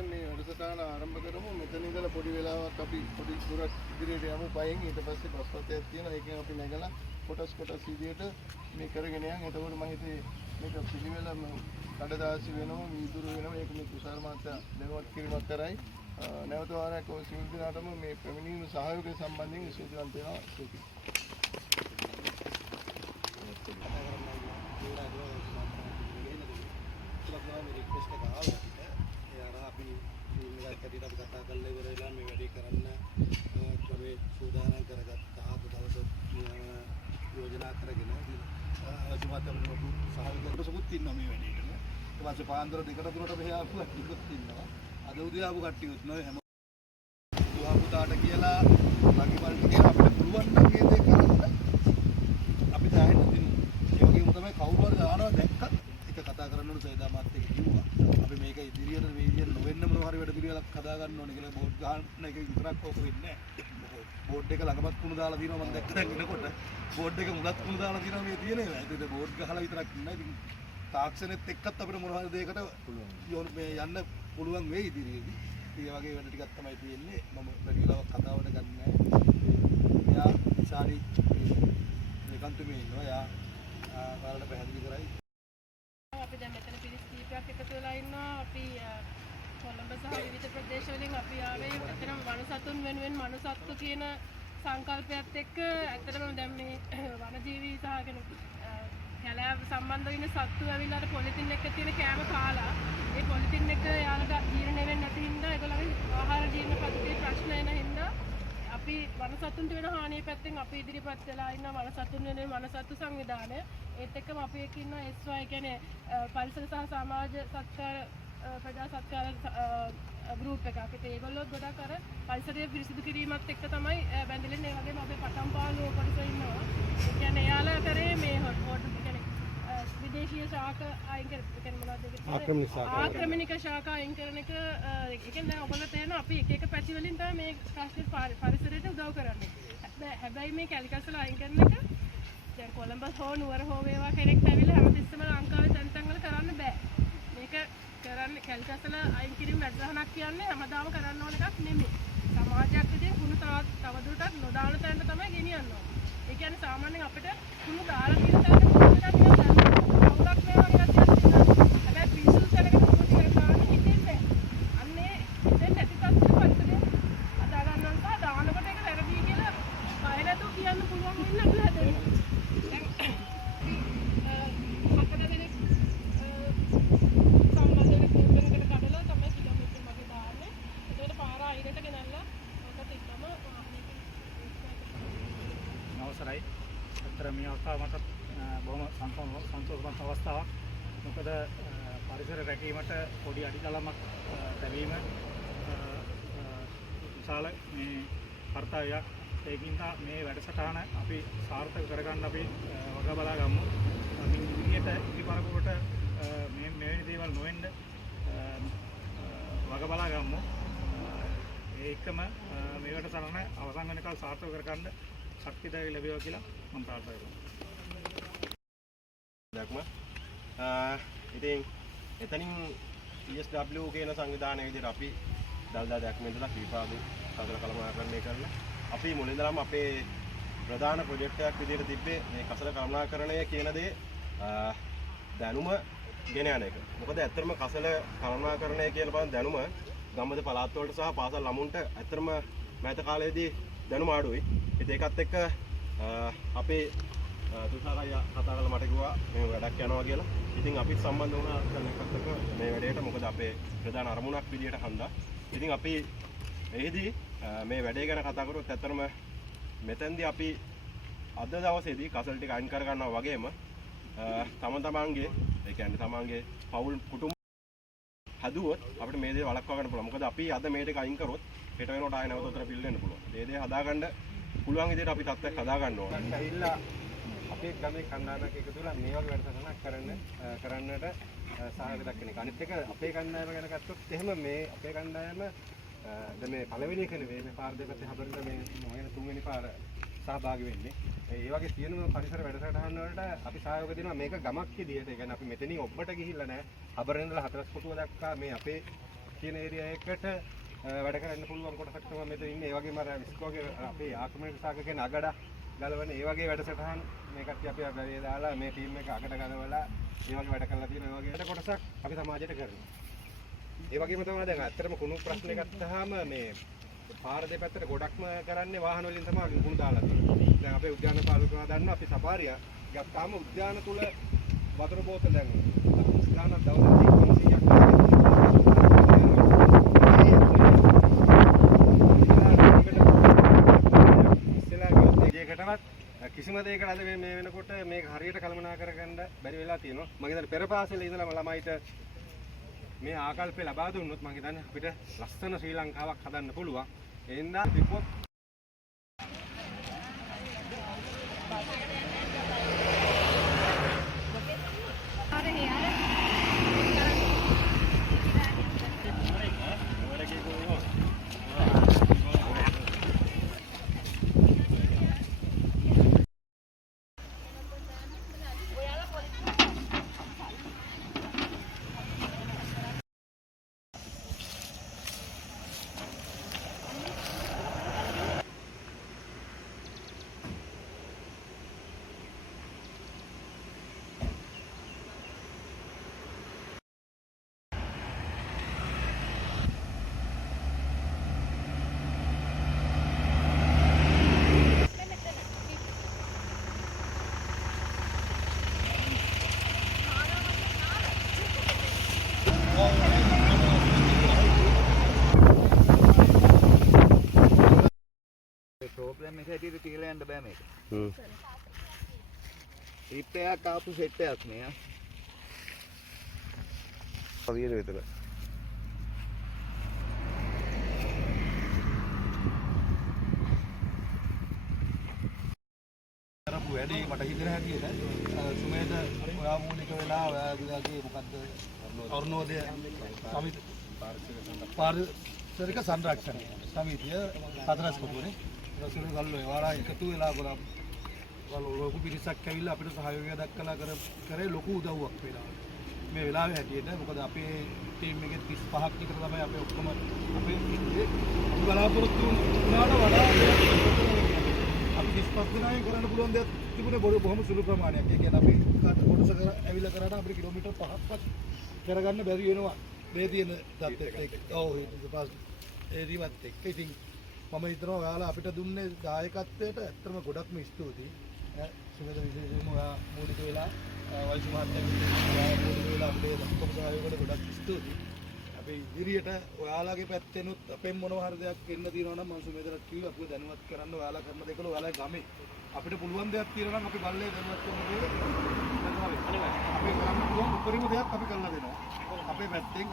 වශයෙන් මේ වැඩසටහන ආරම්භ කරමු. මෙතන ඉඳලා පොඩි වෙලාවක් අපි පොඩි දුරක් ඉදිරියට යමු පයෙන්. ඊට පස්සේ බස් පතයක් තියෙනවා. ඒකෙන් අපි නැගලා කොටස් විදියට මේ කරගෙන යන්. එතකොට මම හිතේ මේක පිළිවෙලම කඩදාසි වෙනවා, වීදුරු වෙනවා. ඒක මේ කුසල් මහත්තයා දැනුවත් කිරීමක් කරයි. නැවත වාරයක් ඔය සිවිල් දිනාටම මේ පැමිණීම සහයෝගය සම්බන්ධයෙන් විශේෂවන්ත වෙනවා. ස්තුතියි. योजना කරගෙන අසුමතම සහයෝගයට සුකුත් ඉන්නවා මේ වැඩේට. ඊට පස්සේ පාන්දර දෙකට තුනට මෙහා ආපු කට්ටියත් ඉන්නවා. අද උදේ ආපු කට්ටියත් නෝ හැම පුතාට කියලා ලඟිමල්ට කියලා අපිට පුළුවන් නම් මේ දේ කරන්න අපි දැනෙන්න දිනු. ඒ වගේම තමයි කවුරු හරි ආනවා දැක්කත් එක කතා කරන්න ඕන සයිදා මාත් එක්ක කිව්වා. අපි මේක ඉදිරියට මේ විදියට නොවෙන්න මොනවා හරි වැඩ පිළිවෙලක් හදා ගන්න ඕනේ කියලා බෝඩ් ගන්න එක විතරක් ඕක වෙන්නේ නැහැ. බෝඩ් එක ළඟපත් කුණු දාලා තියෙනවා මම දැක්ක දැන් එනකොට බෝඩ් එක මුලත් කුණු දාලා තියෙනවා මේ තියෙන ඒවා. ඒකට බෝඩ් ගහලා විතරක් නෑ. ඉතින් තාක්ෂණෙත් එක්කත් අපිට මොනවා හරි දෙයකට මේ යන්න පුළුවන් වෙයි ඉදිරියේදී. ඒ වගේ වැඩ ටිකක් තමයි තියෙන්නේ. මම වැඩිලාවක් කතාවට ගන්න නෑ. එයා ඉසාරි ඒකන්තුමේ ඉන්නවා. එයා කාලට පැහැදිලි කරයි. අපි දැන් මෙතන පිරිස් කීපයක් එකතු වෙලා ඉන්නවා. අපි කොළඹ සහ විවිධ ප්‍රදේශවලින් අපි ආවේ ඇත්තටම වනසතුන් වෙනුවෙන් මනුසත්තු කියන සංකල්පයත් එක්ක ඇත්තටම දැන් මේ වනජීවී සහ කැලෑව සම්බන්ධ වෙන සත්තු ඇවිල්ලා පොලිතින් එක තියෙන කෑම කාලා ඒ පොලිතින් එක යාලට ජීර්ණ වෙන්නේ නැති හින්දා ඒගොල්ලන්ගේ ආහාර ජීර්ණ පද්ධතියේ ප්‍රශ්න එන හින්දා අපි වනසතුන්ට වෙන හානිය පැත්තෙන් අපි ඉදිරිපත් වෙලා ඉන්න වනසතුන් වෙනුවෙන් වනසත්තු සංවිධානය ඒත් එක්කම අපි එක්ක ඉන්න SY කියන්නේ පරිසර සහ සමාජ සත්කාර ප්‍රජා සත්කාර ගෲප් එකක්. ඒගොල්ලෝ ගොඩක් අර පරිසරය පිරිසිදු කිරීමත් එක්ක තමයි බැඳෙන්නේ. ඒ වගේම අපේ පටම් පාලුව කොටස ඉන්නවා. ඒ කියන්නේ එයාලා කරේ මේ හොට් විදේශීය ශාක අයින් කරන මොනවද ආක්‍රමණික ශාක අයින් කරන එක ඒකෙන් දැන් ඔයගොල්ලෝ තේරෙනවා අපි එක එක පැති වලින් තමයි මේ ප්‍රශ්නේ පරිසරයට උදව් කරන්නේ. හැබැයි මේ කැලිකස්වල අයින් කරන එක දැන් කොළඹ හෝ නුවර හෝ වේවා කෙනෙක් ඇවිල්ලා හැමතිස්සෙම ලංකාවේ තැන් වල කරන්න බෑ. මේක කරන්නේ කැලිකස්වල අයින් කිරීම වැඩසටහනක් කියන්නේ හැමදාම කරන්න ඕන එකක් නෙමෙයි. සමාජයක් විදිහට කුණු තවදුරටත් නොදාන තැනට තමයි ගෙනියන්න ඕනේ. ඒ කියන්නේ සාමාන්‍යයෙන් අපිට කුණු දාලා තියෙන තැනට කුණු ටිකක් නිකන් කවුරක් මේවා නිකන් තියලා තියෙනවා. හැබැයි පිසු තැනකට කුණු ටික දාන්න හිතෙන්නේ නැහැ. අන්නේ දැන් නැතිපත් පරිසරය අදා ගන්නවා සහ දානකොට ඒක වැරදි කියලා බය නැතුව කියන්න පුළුවන් වෙන්න අපි හදන්නේ. අවසරයි. අතර මේ අවස්ථාව මට බොහොම සන්තෝෂවත් අවස්ථාවක්. මොකද පරිසර රැකීමට පොඩි අඩිතලමක් ලැබීම විශාල මේ කාර්යයක්. ඒකින්ද මේ වැඩසටහන අපි සාර්ථක කරගන්න අපි වග බලා ගමු. මේ ඉදිරියට ඉතිපරපුරට මෙවැනි දේවල් නොවෙන්න වග බලා ගමු. ඒකම මේකට සරණ අවසන් වෙනකල් සාර්ථක කරගන්න ශක්තිය ලැබේවා කියලා මම ප්‍රාර්ථනා කරනවා. ඉතින් එතනින් ESW කියන සංවිධානයේ විදිහට අපි දල්දා දැක්ම ඉඳලා කීපාදු කසල කළමනාකරණය කරලා අපි මුලින්දලම අපේ ප්‍රධාන ප්‍රොජෙක්ට් එකක් විදිහට තිබ්බේ මේ කසල කළමනාකරණය කියන දේ දැනුම ගෙන යන එක. මොකද ඇත්තටම කසල කළමනාකරණය කියන බඳ දැනුම ගම්බද පළාත් වලට සහ පාසල් ළමුන්ට ඇත්තටම මෑත කාලයේදී දැනුම අඩුයි. ඒත් ඒකත් එක්ක අපේ තුෂාර අයියා කතා කරලා මට කිව්වා මේ වැඩක් යනවා කියලා. ඉතින් අපිත් සම්බන්ධ වුණා එකත් එක්ක මේ වැඩේට. මොකද අපේ ප්‍රධාන අරමුණක් විදියට හන්දා. ඉතින් අපි එහිදී මේ වැඩේ ගැන කතා කරුවොත් ඇත්තටම මෙතෙන්දී අපි අද දවසේදී කසල් ටික අයින් කර ගන්නවා වගේම තමන්ගේ ඒ කියන්නේ තමන්ගේ පවුල් කුටුම්බ හදුවොත් අපිට මේ දේ වළක්වා ගන්න පුළුවන්. මොකද අපි අද මේ ටික අයින් කරොත් හෙට වෙනකොට ආයෙ නැවත උතර පිළිෙන්න පුළුවන්. මේ දේ හදාගන්න පුළුවන් විදිහට අපි තත්ත්වයක් හදාගන්න ඕනේ. ඇවිල්ලා අපේ ගමේ කණ්ඩායමක් එකතු වෙලා මේ වගේ වැඩසටහනක් කරන්නට සහයෝගය දක්වන එක. අනිත් එක අපේ කණ්ඩායම ගැන ගත්තොත් එහෙම මේ අපේ කණ්ඩායම දැන් මේ පළවෙනි එක නෙවෙයි මේ පාර දෙකත් හබරන මේ මොහේන තුන්වෙනි පාර සහභාගී වෙන්නේ. ඒ වගේ සියලුම පරිසර වැඩසටහන් වලට අපි සහයෝගය දෙනවා. මේක ගමක් විදියට. ඒ කියන්නේ අපි මෙතනින් ඔබට ගිහිල්ලා නැහැ. හබරන ඉඳලා හතරස් කොටුව දක්වා මේ අපේ කියන ඒරියා එකකට වැඩ කරන්න පුළුවන් කොටසක් තමයි මෙතන ඉන්නේ. ඒ වගේම අර විස්කෝගේ අපේ ආක්‍රමණයට සාක කියන අගඩ ගලවන ඒ වගේ වැඩසටහන් මේ කට්ටිය අපි අගරිය දාලා මේ ටීම් එක අගඩ ගලවලා ඒ වගේ වැඩ කරලා තියෙන ඒ වගේ කොටසක් අපි සමාජයට කරනවා. ඒ වගේම තමයි දැන් ඇත්තටම කුණු ප්‍රශ්නේ ගත්තාම මේ පාර දෙපැත්තට ගොඩක්ම කරන්නේ වාහන වලින් තමයි කුණු දාලා තියෙන්නේ. දැන් අපේ උද්‍යාන පාලකයා දන්නවා අපි සෆාරිය ගත්තාම උද්‍යාන තුල වතුර බෝතල් දැන් ස්ථාන දවසට 500ක් කිසිම දෙයකට අද මේ වෙනකොට මේක හරියට කළමනාකර ගන්න බැරි වෙලා තියෙනවා. මම හිතන්නේ පෙර පාසලේ ඉඳලම ළමයිට මේ ආකල්පය ලබා දුන්නොත් මම හිතන්නේ අපිට ලස්සන ශ්‍රී ලංකාවක් හදන්න පුළුවන්. ඒ හින්දා විපොත් ප්‍රෝග්‍රෑම් එක හැටියට තියලා යන්න බෑ මේක. රිපෙයාක් ආපු සෙට් එකක් නේ. හරියට විතර. කරපු වැඩේ මට හිතන හැටියට සුමේද ඔයා මූලික වෙලා ඔයාගේ මොකද්ද අරුණෝදය සමිති පාරිසරික සංරක්ෂණ සමිතිය හතරස් කොටුනේ රසුල් ගල්ලෝ ඒවාලා එකතු වෙලා ගොඩක් ලොකු පිරිසක් ඇවිල්ලා අපිට සහයෝගය දක්වලා කරේ ලොකු උදව්වක් වෙලා මේ වෙලාවේ හැටියට මොකද අපේ ටීම් එකේ 35ක් විතර තමයි අපේ ඔක්කොම අපේ බලාපොරොත්තු වුණාට වඩා අපි 35 දෙනායි කරන්න පුළුවන් දෙයක් තිබුණේ බොහොම සුළු ප්‍රමාණයක්. ඒ කියන්නේ අපි කොටස ඇවිල්ලා කරාට අපිට කිලෝමීටර් 5ක්වත් කරගන්න බැරි වෙනවා මේ තියෙන දත් එක්ක. ඔව් ඊට පස්සේ ඒ දිවත් එක්ක ඉතින් මම හිතනවා ඔයාලා අපිට දුන්නේ දායකත්වයට ඇත්තම ගොඩක්ම ස්තුතියි. සුමේද විශේෂයෙන්ම ඔයා මූලික වෙලා වයිසු මහත්තයා මූලික වෙලා අපේ ඔක්කොම සහයෝගයට ගොඩක් ස්තුතියි. අපි ඉදිරියට ඔයාලගේ පැත්තෙනුත් අපෙන් මොනවා හරි දෙයක් ඉන්න තියෙනවා නම් මම සුමේදට කිව්වා අපිව දැනුවත් කරන්න ඔයාලා කරන දෙකල ඔයාලා ගමේ අපිට පුළුවන් දෙයක් තියෙනවා නම් අපි බල්ලේ දැනුවත් කරනවා. අපි කරන්න පුළුවන් උපරිම දෙයක් අපි කරලා දෙනවා. අපේ පැත්තෙන්